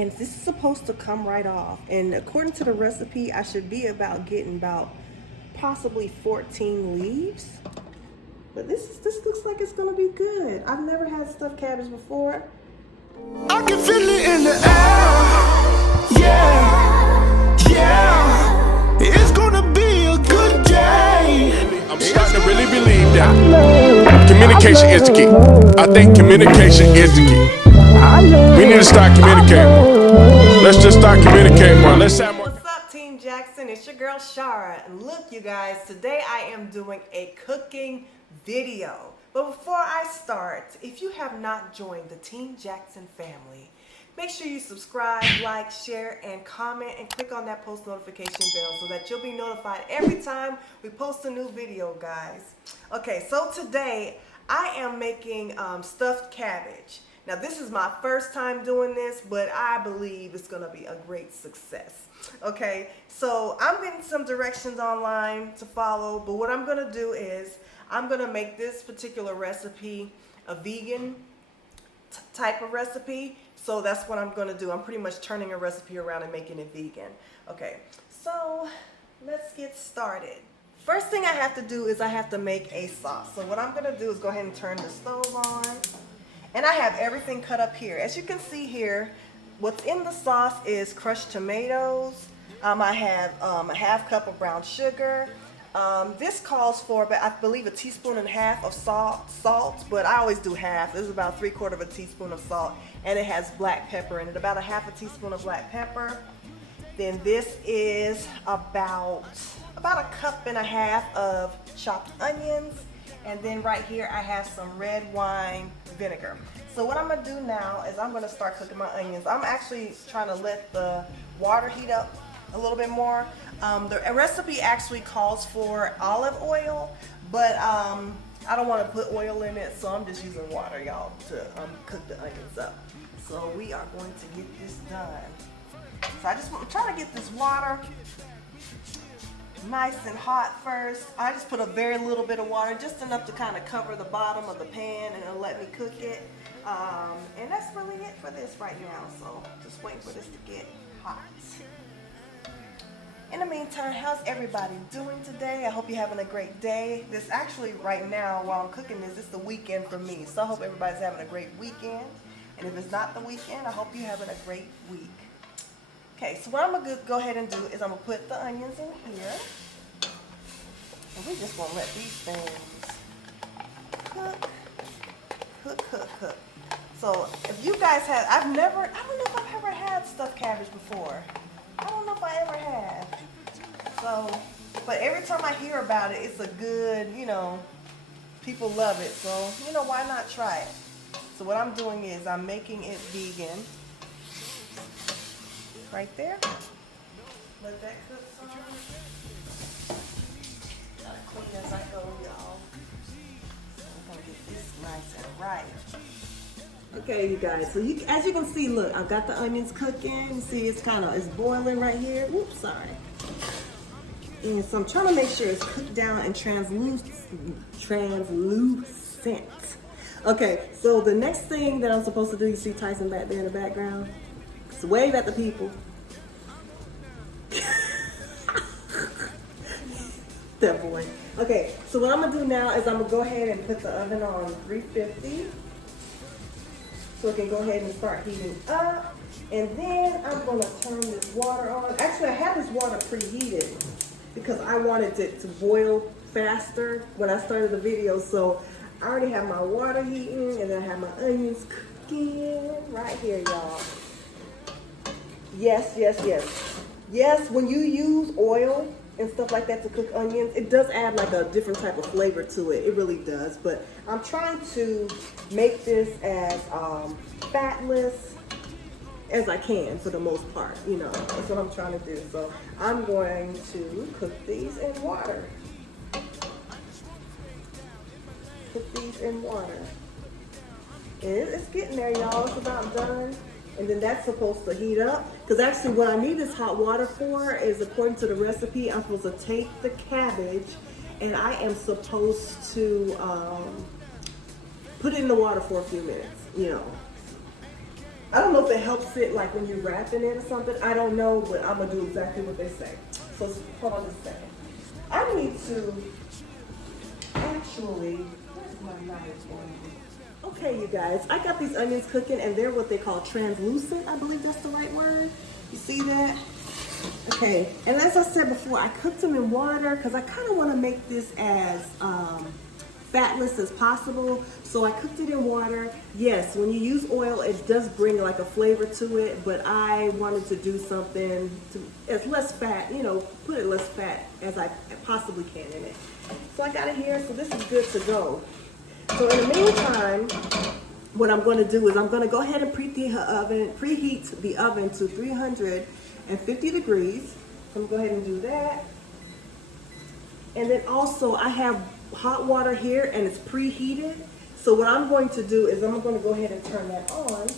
and this is supposed to come right off. And according to the recipe, I should be getting about possibly 14 leaves. But this looks like it's gonna be good. I've never had stuffed cabbage before. I can feel it in the air. Yeah. It's gonna be a good day. I'm starting to really believe that communication is the key. I think communication is the key. We need to start communicating more. Let's just start communicating more. Let's have more. What's up, Team Jackson? It's your girl Shara. And look, you guys, today I am doing a cooking video. But before I start, if you have not joined the Team Jackson family, make sure you subscribe, like, share, and comment, and click on that post notification bell so that you'll be notified every time we post a new video, guys. Okay, so today I am making stuffed cabbage. Now, this is my first time doing this, but I believe it's going to be a great success. Okay, so I'm getting some directions online to follow, but what I'm going to do is I'm going to make this particular recipe a vegan type of recipe. So that's what I'm going to do. I'm pretty much turning a recipe around and making it vegan. Okay, so let's get started. First thing I have to do is I have to make a sauce. So what I'm going to do is go ahead and turn the stove on. And I have everything cut up here. As you can see here, what's in the sauce is crushed tomatoes. I have a half cup of brown sugar. This calls for, I believe, 1.5 teaspoons of salt, but I always do half. This is about 3/4 teaspoon of salt, and it has black pepper in it, about 1/2 teaspoon of black pepper. Then this is about 1.5 cups of chopped onions, and then right here I have some red wine vinegar. So what I'm gonna do now is I'm gonna start cooking my onions. I'm actually trying to let the water heat up a little bit more. The recipe actually calls for olive oil, but I don't want to put oil in it, so I'm just using water, y'all, to cook the onions up. So we are going to get this done. So I'm trying to get this water nice and hot first. I just put a very little bit of water, just enough to kind of cover the bottom of the pan, and it'll let me cook it. And that's really it for this right now. So just waiting for this to get hot. In the meantime, how's everybody doing today? I hope you're having a great day. This actually, right now, while I'm cooking this, it's the weekend for me. So I hope everybody's having a great weekend. And if it's not the weekend, I hope you're having a great week. Okay, so what I'm going to go ahead and do is I'm going to put the onions in here. And we just want to let these things cook. So if you guys have, I don't know if I've ever had stuffed cabbage before. I don't know if I ever have. So, but every time I hear about it, it's a good, people love it. So, why not try it? So what I'm doing is I'm making it vegan. Right there. Let that cook some. Gotta clean as I go, y'all. So we're gonna get this nice and right. Okay, you guys, so as you can see, look, I've got the onions cooking. See, it's boiling right here. Oops, sorry. And so I'm trying to make sure it's cooked down and translucent. Okay, so the next thing that I'm supposed to do, you see Tyson back there in the background? So wave at the people. That boy. Okay, so what I'm gonna do now is I'm gonna go ahead and put the oven on 350. So it can go ahead and start heating up. And then I'm going to turn this water on. Actually, I have this water preheated because I wanted it to boil faster when I started the video. So I already have my water heating, and then I have my onions cooking right here, y'all. Yes. Yes, when you use oil and stuff like that to cook onions, it does add like a different type of flavor to it. It really does. But I'm trying to make this as fatless as I can for the most part. That's what I'm trying to do. So I'm going to cook these in water. Put these in water. And it's getting there, y'all. It's about done. And then that's supposed to heat up. Because actually what I need this hot water for is, according to the recipe, I'm supposed to take the cabbage and I am supposed to put it in the water for a few minutes, I don't know if it helps it like when you're wrapping it or something. I don't know, but I'm gonna do exactly what they say. So hold on just a second. I need to actually, where's my knife going? Okay, you guys, I got these onions cooking and they're what they call translucent. I believe that's the right word. You see that? Okay, and as I said before, I cooked them in water because I kind of want to make this as fatless as possible. So I cooked it in water. Yes, when you use oil, it does bring like a flavor to it, but I wanted to do something as less fat, you know, put it less fat as I possibly can in it. So I got it here, so this is good to go. So in the meantime, what I'm going to do is I'm going to go ahead and preheat the oven to 350 degrees. So I'm going to go ahead and do that. And then also I have hot water here and it's preheated. So what I'm going to do is I'm going to go ahead and turn that on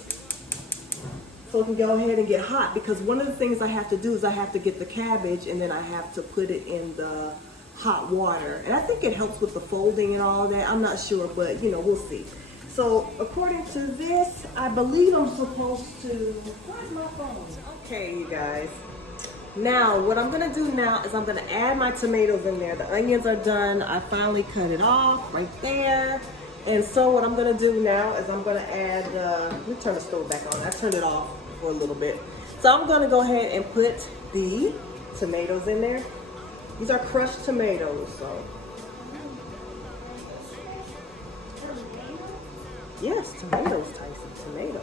so it can go ahead and get hot, because one of the things I have to do is I have to get the cabbage and then I have to put it in the hot water. And I think it helps with the folding and all that. I'm not sure, but you know, we'll see. So according to this, I believe I'm supposed to, where's my phone? Okay, you guys. Now, what I'm gonna do now is I'm gonna add my tomatoes in there. The onions are done. I finally cut it off right there. And so what I'm gonna do now is I'm gonna add, let me turn the stove back on. I turned it off for a little bit. So I'm gonna go ahead and put the tomatoes in there. These are crushed tomatoes, so. Yes, tomatoes, Tyson, tomatoes.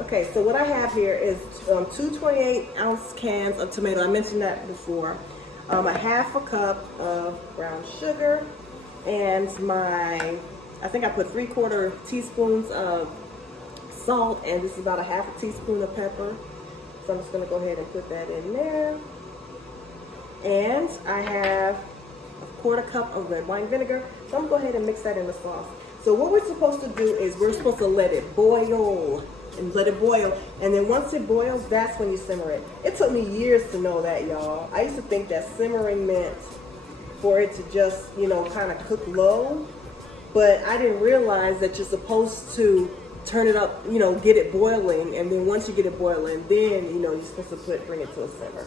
Okay, so what I have here is 2 28-ounce cans of tomato. I mentioned that before. A half a cup of brown sugar, and I think I put 3/4 teaspoons of salt, and this is about a half a teaspoon of pepper. So I'm just gonna go ahead and put that in there. And I have a 1/4 cup of red wine vinegar. So I'm gonna go ahead and mix that in the sauce. So what we're supposed to do is we're supposed to let it boil. And let it boil, and then once it boils, that's when you simmer it. It took me years to know that, y'all. I used to think that simmering meant for it to just, you know, kind of cook low, but I didn't realize that you're supposed to turn it up, you know, get it boiling, and then once you get it boiling, then, you know, you're supposed to bring it to a simmer.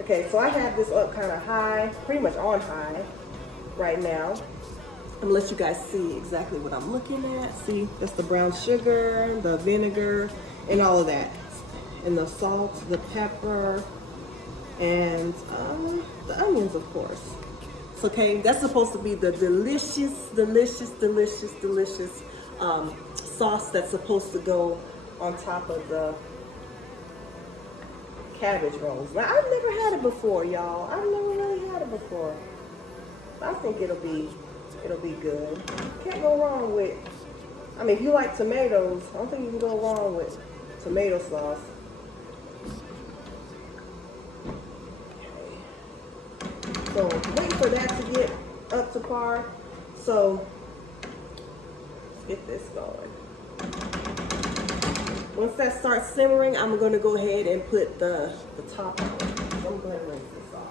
Okay, so I have this up kind of high, pretty much on high right now. I'm gonna let you guys see exactly what I'm looking at. See, that's the brown sugar, the vinegar, and all of that. And the salt, the pepper, and the onions, of course. So, okay, that's supposed to be the delicious, delicious, delicious, delicious sauce that's supposed to go on top of the cabbage rolls. Now, I've never had it before, y'all. I've never really had it before. I think it'll be good. Can't go wrong with, I mean, if you like tomatoes, I don't think you can go wrong with tomato sauce. Okay. So waiting for that to get up to par. So let's get this going. Once that starts simmering, I'm going to go ahead and put the top on. So I'm going to rinse this off.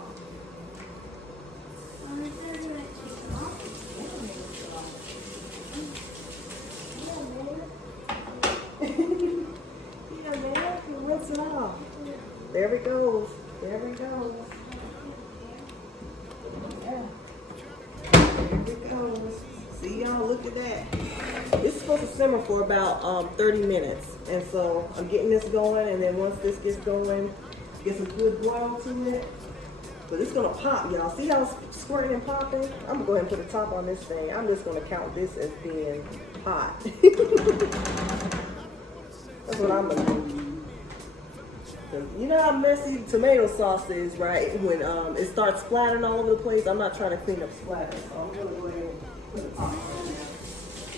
Rinse it off. There it goes. There it goes. Yeah. There it goes. See, y'all, look at that. It's supposed to simmer for about 30 minutes. And so I'm getting this going, and then once this gets going, get some good boil to it. But it's gonna pop, y'all. See how it's squirting and popping? I'm gonna go ahead and put a top on this thing. I'm just gonna count this as being hot. That's what I'm gonna do. You know how messy tomato sauce is, right? When it starts splattering all over the place, I'm not trying to clean up splatter, so I'm gonna go ahead and put a top on it.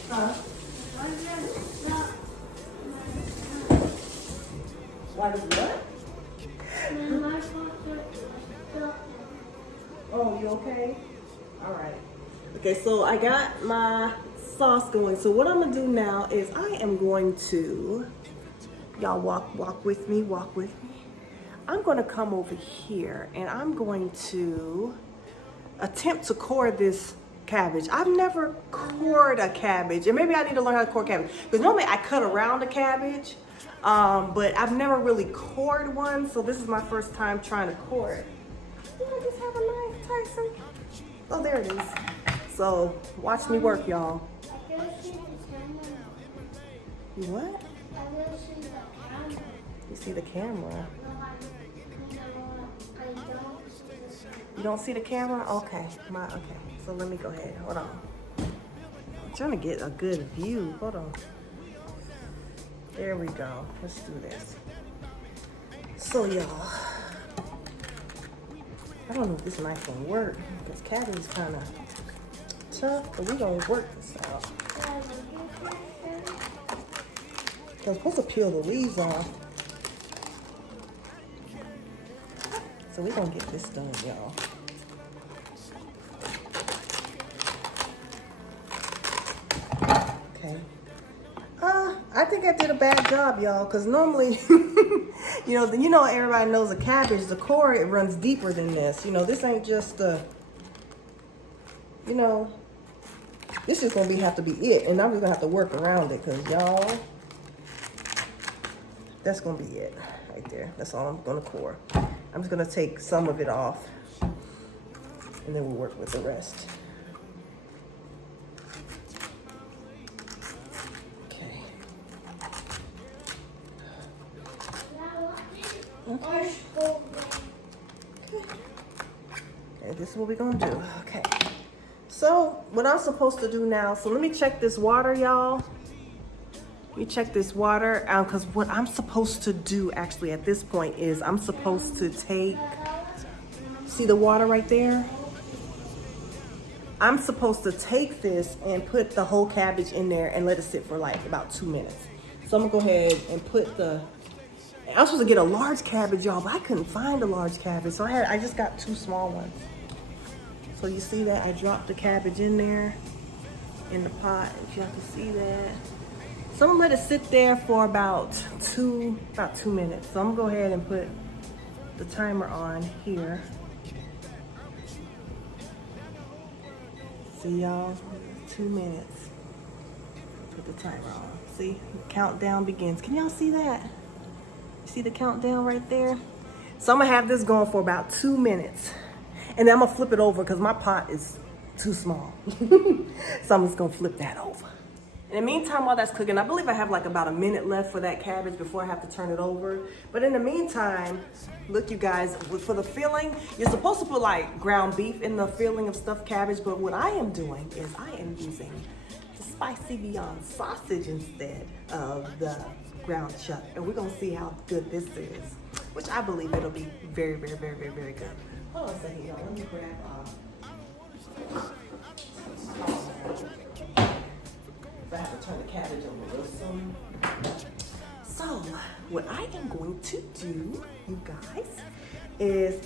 Huh? Why does what? Oh, you okay? All right. Okay, so I got my sauce going. So what I'm gonna do now is I am going to, y'all walk with me, walk with me. I'm gonna come over here and I'm going to attempt to core this cabbage. I've never cored a cabbage, and maybe I need to learn how to core cabbage, because normally I cut around a cabbage, but I've never really cored one, so this is my first time trying to core it. You don't just have a knife, Tyson? Oh, there it is. So watch me work, y'all. You what? You see the camera? You don't see the camera? Okay. Okay. So let me go ahead. Hold on. I'm trying to get a good view. Hold on. There we go. Let's do this. So y'all, I don't know if this knife gonna work because cabbage is kind of tough, but we're gonna work this out. I'm supposed to peel the leaves off. So we're gonna get this done, y'all. Okay. I think I did a bad job, y'all, because normally, you know, everybody knows a cabbage, the core, it runs deeper than this. You know, this ain't just this is gonna have to be it, and I'm just gonna have to work around it, because y'all, that's gonna be it right there. That's all I'm gonna core. I'm just gonna take some of it off, and then we'll work with the rest. Okay. Okay. Okay, this is what we're gonna do. Okay. So what I'm supposed to do now, so let me check this water, y'all. Let me check this water, because what I'm supposed to do actually at this point is I'm supposed to take, see the water right there? I'm supposed to take this and put the whole cabbage in there and let it sit for like about 2 minutes. So I'm gonna go ahead and put I was supposed to get a large cabbage, y'all, but I couldn't find a large cabbage. So I just got 2 small ones. So you see that I dropped the cabbage in there in the pot, if you have to see that. So I'm gonna let it sit there for about 2 minutes. So I'm gonna go ahead and put the timer on here. See y'all, 2 minutes. Put the timer on. See, the countdown begins. Can y'all see that? You see the countdown right there? So I'm gonna have this going for about 2 minutes. And then I'm gonna flip it over because my pot is too small. So I'm just gonna flip that over. In the meantime, while that's cooking, I believe I have like about a minute left for that cabbage before I have to turn it over. But in the meantime, look you guys, for the filling, you're supposed to put like ground beef in the filling of stuffed cabbage, but what I am doing is I am using the spicy Beyond sausage instead of the ground chuck. And we're gonna see how good this is, which I believe it'll be very, very, very, very, very good. Hold on a second, y'all. Let me grab I have to turn the cabbage over real soon. So, what I am going to do, you guys, is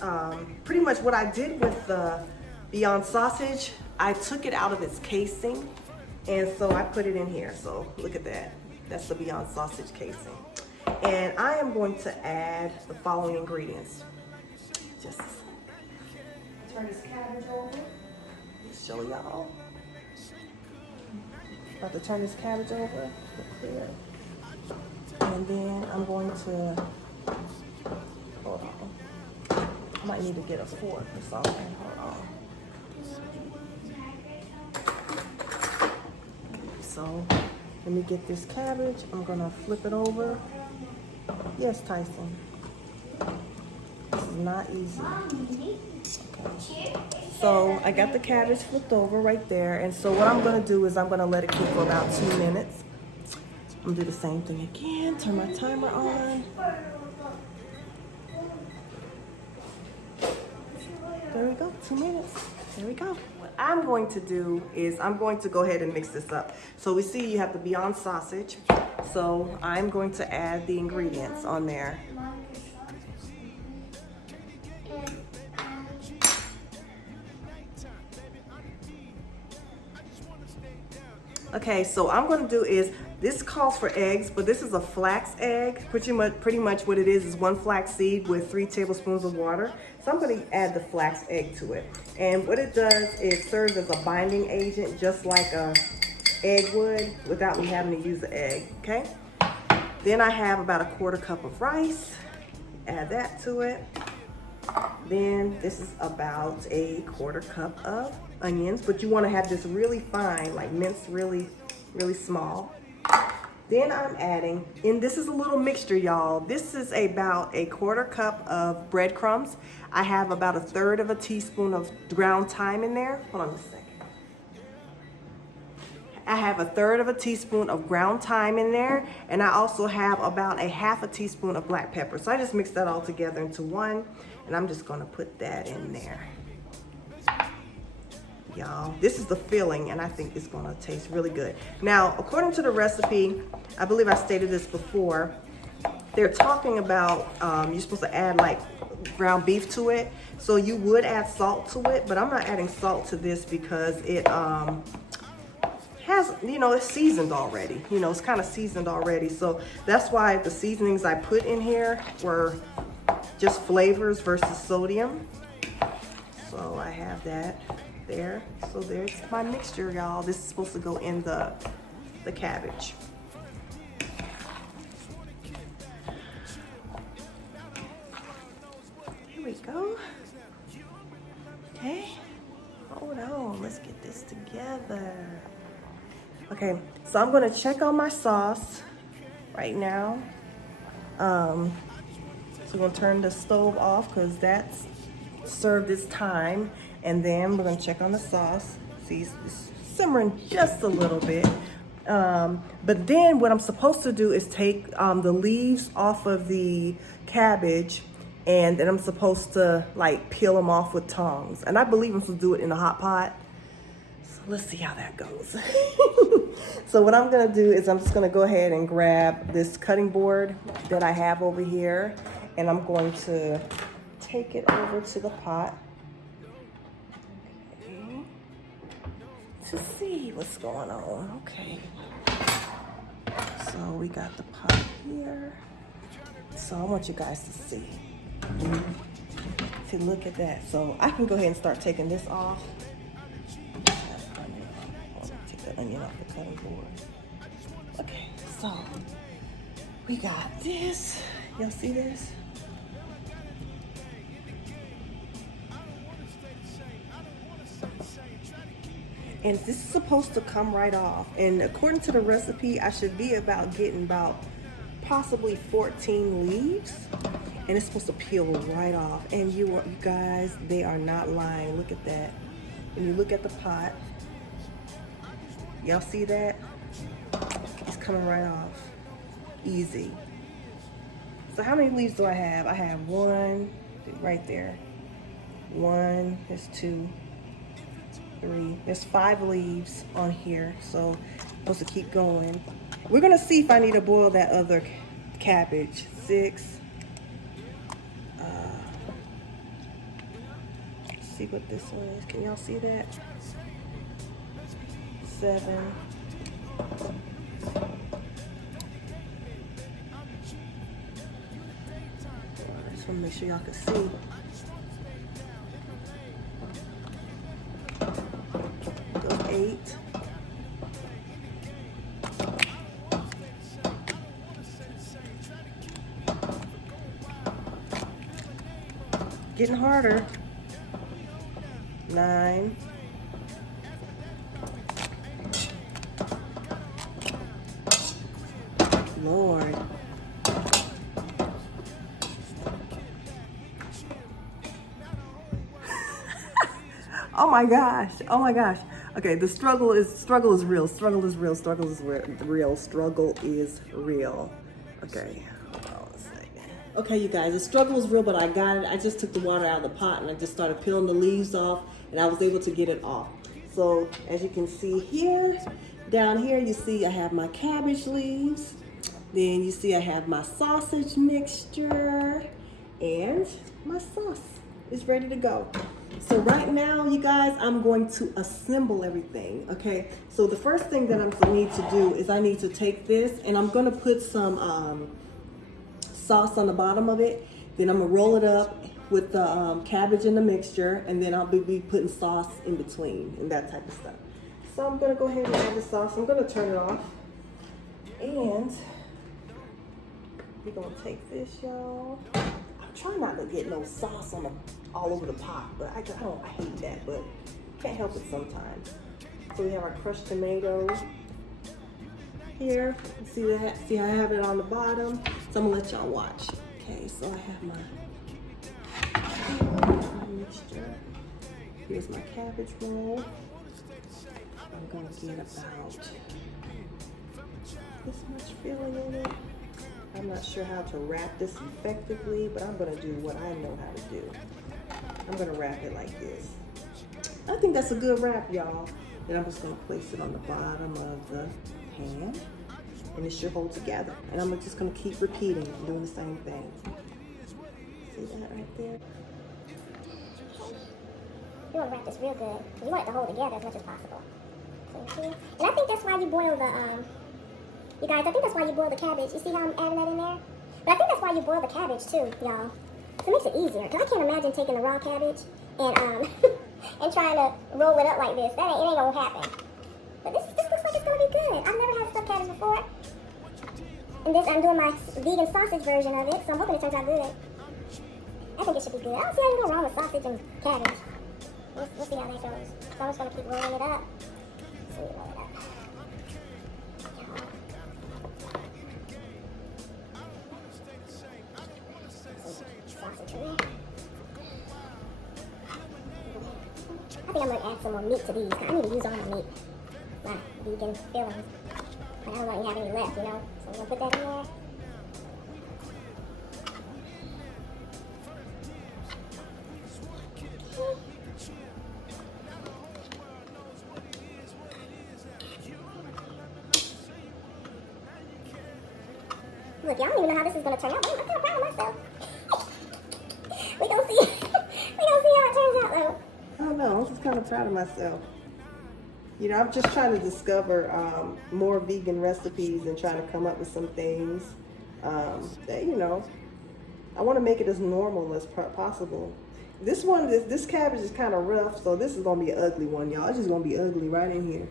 pretty much what I did with the Beyond sausage. I took it out of its casing, and so I put it in here. So, look at that. That's the Beyond sausage casing. And I am going to add the following ingredients. Just turn this cabbage over. Show y'all. About to turn this cabbage over. Clear. And then I'm going to, hold on. I might need to get a fork or something. Hold on. So let me get this cabbage. I'm gonna flip it over. Yes, Tyson. This is not easy. Okay. So I got the cabbage flipped over right there. And so what I'm gonna do is I'm gonna let it cook for about 2 minutes. I'm gonna do the same thing again. Turn my timer on. There we go, 2 minutes. There we go. What I'm going to do is I'm going to go ahead and mix this up. So we see you have the Beyond sausage. So I'm going to add the ingredients on there. Okay, so what I'm going to do is This calls for eggs, but this is a flax egg. Pretty much what it is 1 flax seed with 3 tablespoons of water. So I'm gonna add the flax egg to it. And what it does, it serves as a binding agent, just like a egg would, without me having to use the egg, okay? Then I have about a 1/4 cup of rice. Add that to it. Then this is about a 1/4 cup of onions, but you wanna have this really fine, like minced really small. Then I'm adding, and this is a little mixture, y'all. This is about a 1/4 cup of breadcrumbs. I have about 1/3 of a teaspoon of ground thyme in there. Hold on a second. I have 1/3 of a teaspoon of ground thyme in there, and I also have about a 1/2 teaspoon of black pepper. So I just mixed that all together into one, and I'm just gonna put that in there. Y'all, this is the filling, and I think it's gonna taste really good. Now, according to the recipe, I believe I stated this before, they're talking about you're supposed to add like ground beef to it. So you would add salt to it, but I'm not adding salt to this because it has, it's seasoned already. It's kind of seasoned already. So that's why the seasonings I put in here were just flavors versus sodium. So I have that there. So there's my mixture, y'all. This is supposed to go in the cabbage. Here we go. Okay, hold on, let's get this together. Okay, so I'm gonna check on my sauce right now. So we're gonna turn the stove off because that's served its time. And then we're gonna check on the sauce. See, it's simmering just a little bit. But then what I'm supposed to do is take the leaves off of the cabbage, and then I'm supposed to like peel them off with tongs. And I believe I'm supposed to do it in a hot pot. So let's see how that goes. So what I'm gonna do is I'm just gonna go ahead and grab this cutting board that I have over here, and I'm going to take it over to the pot. To see what's going on. Okay, so we got the pot here. So I want you guys to see. To look at that. So I can go ahead and start taking this off. Take the onion off the cutting board. Okay, so we got this. Y'all see this? And this is supposed to come right off. And according to the recipe, I should be getting about possibly 14 leaves. And it's supposed to peel right off. And you guys, they are not lying. Look at that. When you look at the pot, y'all see that? It's coming right off. Easy. So how many leaves do I have? I have 1 right there. 1, there's 2. 3. There's 5 leaves on here, so I'm supposed to keep going. We're gonna see if I need to boil that other cabbage. 6. See what this one is. Can y'all see that? 7. I just want to make sure y'all can see. Those 8. Getting harder. 9. Lord. Oh my gosh. Oh my gosh. Okay, the struggle is real. Struggle is real. Struggle is real. Struggle is real. Okay. Hold on a second. Okay, you guys, the struggle is real, but I got it. I just took the water out of the pot and I just started peeling the leaves off, and I was able to get it off. So as you can see here, down here, you see I have my cabbage leaves. Then you see I have my sausage mixture, and my sauce is ready to go. So right now, you guys, I'm going to assemble everything, okay? So the first thing that I'm going to need to do is I need to take this and I'm going to put some sauce on the bottom of it. Then I'm going to roll it up with the cabbage in the mixture, and then I'll be putting sauce in between and that type of stuff. So I'm going to go ahead and add the sauce. I'm going to turn it off. And we're going to take this, y'all. I'm trying not to get no sauce on all over the pot, but I hate that, but can't help it sometimes. So we have our crushed tomato here. See that? See how I have it on the bottom? So I'm gonna let y'all watch. Okay, so I have my mixture. Here's my cabbage roll. I'm gonna get about this much filling in it. I'm not sure how to wrap this effectively, but I'm gonna do what I know how to do. I'm gonna wrap it like this. I think that's a good wrap, y'all. Then I'm just gonna place it on the bottom of the pan, and it should hold together. And I'm just gonna keep repeating and doing the same thing. See that right there? You want to wrap this real good, because you want it to hold together as much as possible. See? And I think that's why you boil the, you guys, I think that's why you boil the cabbage. You see how I'm adding that in there? But I think that's why you boil the cabbage too, y'all. So it makes it easier. Because I can't imagine taking the raw cabbage and and trying to roll it up like this. It ain't gonna happen. But this looks like it's gonna be good. I've never had stuffed cabbage before. And this, I'm doing my vegan sausage version of it, so I'm hoping it turns out good. I think it should be good. I don't see how you go wrong with sausage and cabbage. We'll see how that goes. So I'm just gonna keep rolling it up. So we roll it up. I think I'm gonna add some more meat to these. I need to use all my meat, my vegan fillings. But I don't want you to have any left, you know? So I'm gonna put that in there. Look, y'all don't even know how this is gonna turn out. I'm kind of proud of myself. We gonna see. We gonna see how it turns out, though. I don't know. I'm just kind of proud of myself. You know, I'm just trying to discover more vegan recipes and trying to come up with some things that, you know, I want to make it as normal as possible. This cabbage is kind of rough, so this is going to be an ugly one, y'all. It's just going to be ugly right in here.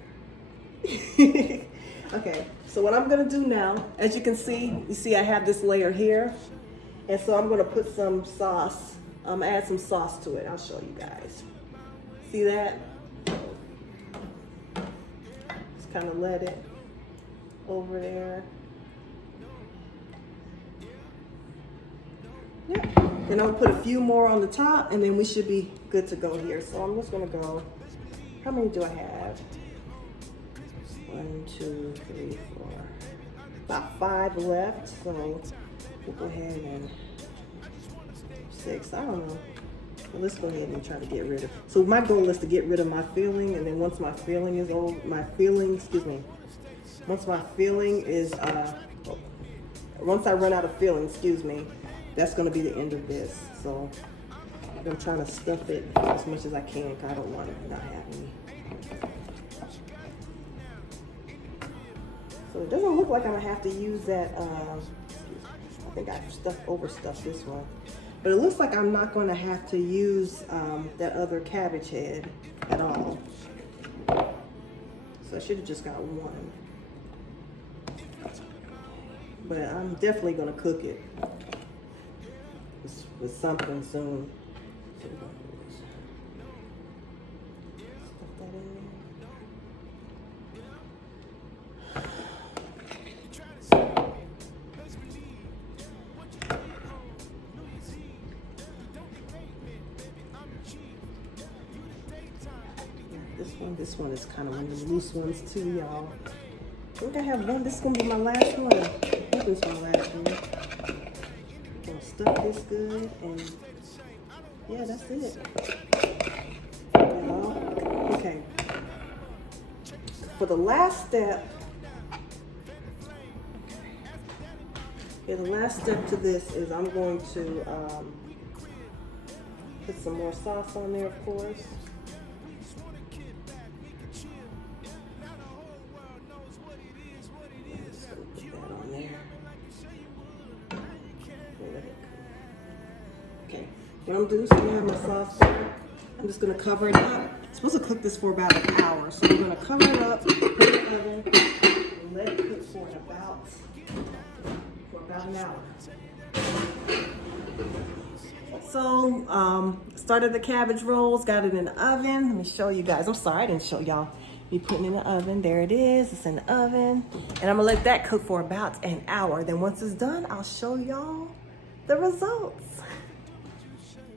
Okay, so what I'm going to do now, as you can see, I have this layer here. And so I'm going to put some sauce, add some sauce to it. I'll show you guys. See that? Just kind of let it over there. Yeah. Then I'll put a few more on the top, and then we should be good to go here. So I'm just gonna go. How many do I have? 1, 2, 3, 4. About 5 left. So we'll go ahead and 6. I don't know. Well, let's go ahead and try to get rid of. So my goal is to get rid of my filling, and then once my filling is once I run out of filling, that's going to be the end of this. So I'm trying to stuff it as much as I can because I don't want it not have any. So it doesn't look like I'm going to have to use that. I think I overstuffed this one. But it looks like I'm not going to have to use that other cabbage head at all. So I should have just got one. But I'm definitely going to cook it with something soon. So we're going to do this. Stuff that in there. This one is kind of one of the loose ones too, y'all. I think I have one. This is gonna be my last one. I think this is my last one. I'm gonna stuff this good, and yeah, that's it. Okay. For the last step, the last step to this is I'm going to Put some more sauce on there, of course. Put that on there. Okay, what I'm doing is I'm gonna have my sauce there. I'm just gonna cover it up. I'm supposed to cook this for about an hour, so I'm gonna cover it up, put it in the oven, and let it cook for about an hour. So, started the cabbage rolls, got it in the oven. Let me show you guys. I'm sorry, I didn't show y'all. Me putting it in the oven. There it is. It's in the oven. And I'm gonna let that cook for about an hour. Then once it's done, I'll show y'all the results.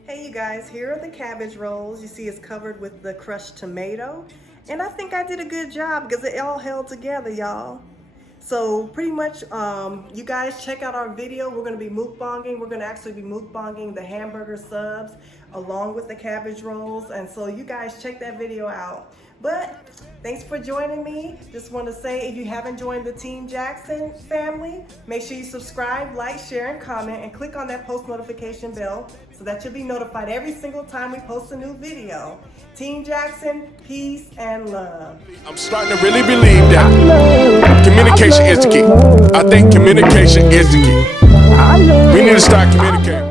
Hey you guys, here are the cabbage rolls. You see it's covered with the crushed tomato. And I think I did a good job because it all held together, y'all. So pretty much, you guys check out our video. We're gonna be mukbanging. We're gonna actually be mukbanging the hamburger subs along with the cabbage rolls. And so you guys check that video out. But thanks for joining me. Just want to say, if you haven't joined the Team Jackson family, make sure you subscribe, like, share, and comment, and click on that post notification bell so that you'll be notified every single time we post a new video. Team Jackson, peace and love. I'm starting to really believe that communication is the key. I think communication is the key. We need to start communicating.